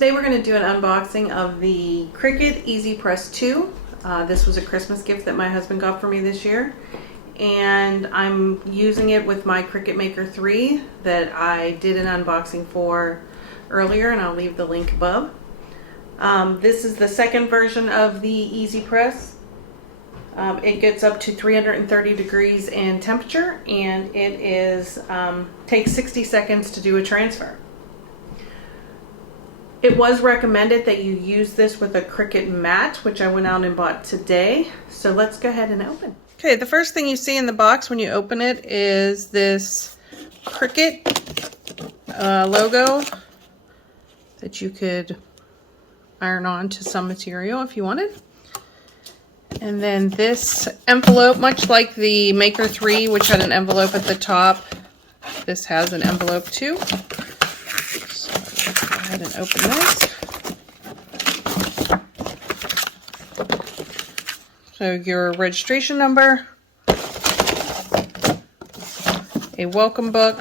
Today we're going to do an unboxing of the Cricut Easy Press 2. This was a Christmas gift that my husband got for me this year. And I'm using it with my Cricut Maker 3 that I did an unboxing for earlier, and I'll leave the link above. This is the second version of the Easy Press. It gets up to 330 degrees in temperature, and it is takes 60 seconds to do a transfer. It was recommended that you use this with a Cricut mat, which I went out and bought today. So let's go ahead and open. Okay, the first thing you see in the box when you open it is this Cricut logo that you could iron on to some material if you wanted. And then this envelope, much like the Maker 3, which had an envelope at the top, this has an envelope too. So let's go ahead and open this. So your registration number, a welcome book,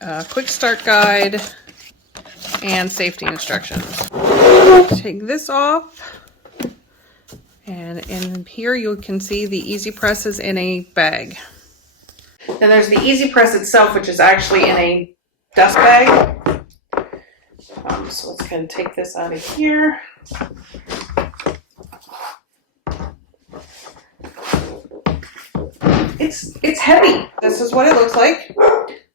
a quick start guide, and safety instructions. Take this off. And in here you can see the Easy Press is in a bag. Then there's the Easy Press itself, which is actually in a dust bag. So let's kind of take this out of here. It's heavy. This is what it looks like.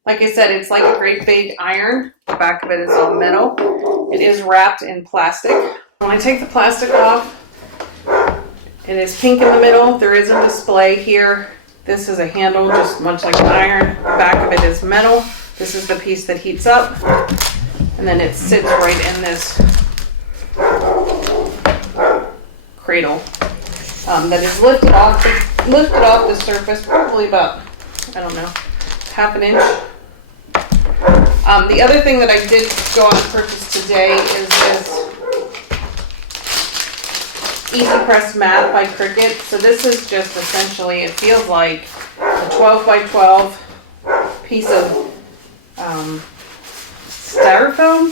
Like I said, it's like a great big iron. The back of it is all metal. It is wrapped in plastic. When I take the plastic off, it is pink in the middle. There is a display here. This is a handle, just much like an iron. The back of it is metal. This is the piece that heats up. And then it sits right in this cradle that is lifted off the surface, probably about, I don't know, half an inch. The other thing that I did go out and purchase today is this Easy Press mat by Cricut. So this is just essentially, it feels like a 12 by 12 piece of styrofoam.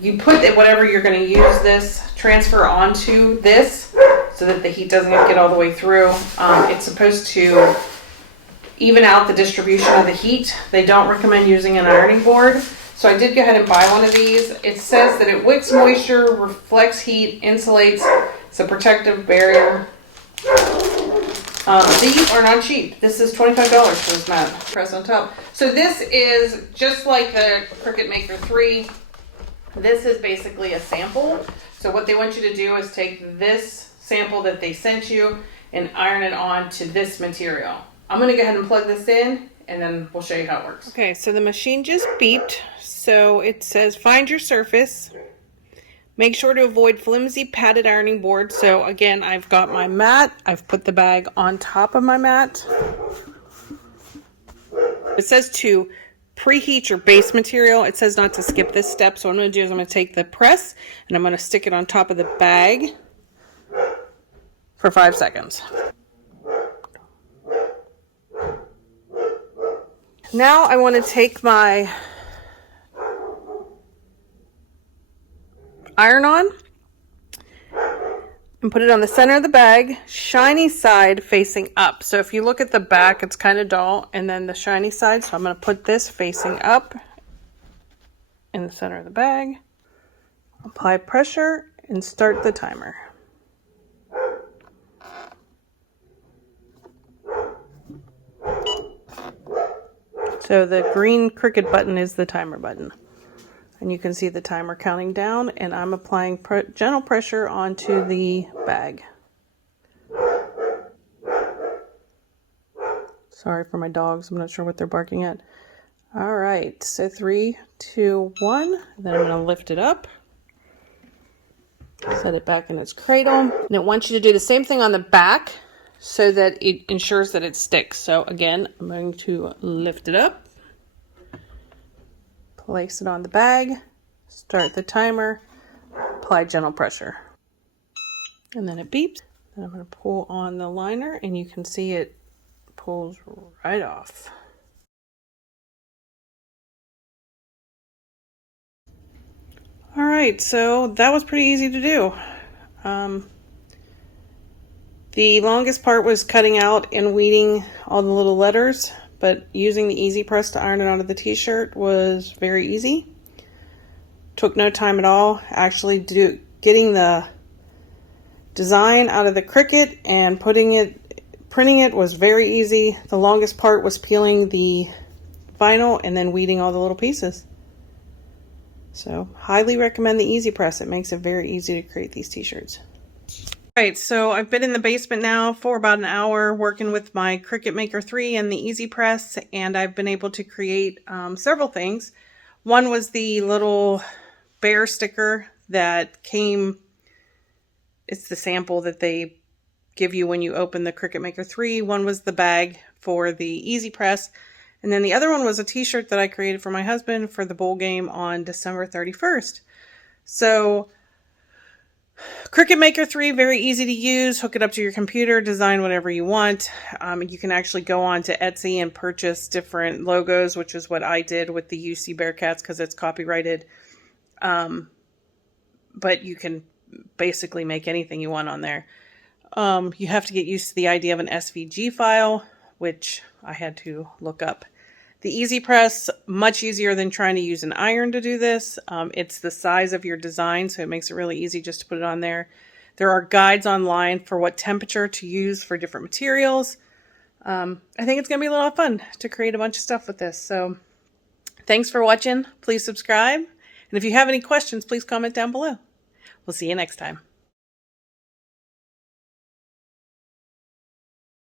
You put it, whatever you're going to use this, transfer onto this so that the heat doesn't get all the way through. It's supposed to even out the distribution of the heat. They don't recommend using an ironing board. So I did go ahead and buy one of these. It says that it wicks moisture, reflects heat, insulates. It's a protective barrier. These are not cheap. This is $25 for this mat. Press on top. So this is just like the Cricut Maker 3. This is basically a sample. So what they want you to do is take this sample that they sent you and iron it on to this material. I'm going to go ahead and plug this in, and then we'll show you how it works. Okay, so the machine just beeped. So it says find your surface. Make sure to avoid flimsy padded ironing board. So again, I've got my mat. I've put the bag on top of my mat. It says to preheat your base material. It says not to skip this step. So what I'm going to do is I'm going to take the press and I'm going to stick it on top of the bag for 5 seconds. Now I want to take my iron on and put it on the center of the bag, shiny side facing up. So if you look at the back, it's kind of dull, and then the shiny side. So I'm going to put this facing up in the center of the bag, apply pressure, and start the timer. So the green Cricut button is the timer button. And you can see the timer counting down, and I'm applying gentle pressure onto the bag. Sorry for my dogs. I'm not sure what they're barking at. All right, so 3, 2, 1. Then I'm going to lift it up. Set it back in its cradle. And it wants you to do the same thing on the back so that it ensures that it sticks. So again, I'm going to lift it up. Place it on the bag, start the timer, apply gentle pressure. And then it beeps. Then I'm going to pull on the liner, and you can see it pulls right off. All right, so that was pretty easy to do. The longest part was cutting out and weeding all the little letters, but using the Easy Press to iron it onto the t-shirt was very easy. Took no time at all. Actually, getting the design out of the Cricut and printing it was very easy. The longest part was peeling the vinyl and then weeding all the little pieces. So, highly recommend the Easy Press. It makes it very easy to create these t-shirts. Alright, so I've been in the basement now for about an hour working with my Cricut Maker 3 and the Easy Press, and I've been able to create several things. One was the little bear sticker that came, it's the sample that they give you when you open the Cricut Maker 3. One was the bag for the Easy Press, and then the other one was a t-shirt that I created for my husband for the bowl game on December 31st. So Cricut Maker 3, very easy to use. Hook it up to your computer, design whatever you want. You can actually go on to Etsy and purchase different logos, which is what I did with the UC Bearcats because it's copyrighted. But you can basically make anything you want on there. You have to get used to the idea of an SVG file, which I had to look up. The Easy Press, much easier than trying to use an iron to do this. It's the size of your design, so it makes it really easy just to put it on there. There are guides online for what temperature to use for different materials. I think it's going to be a lot of fun to create a bunch of stuff with this. So thanks for watching. Please subscribe. And if you have any questions, please comment down below. We'll see you next time.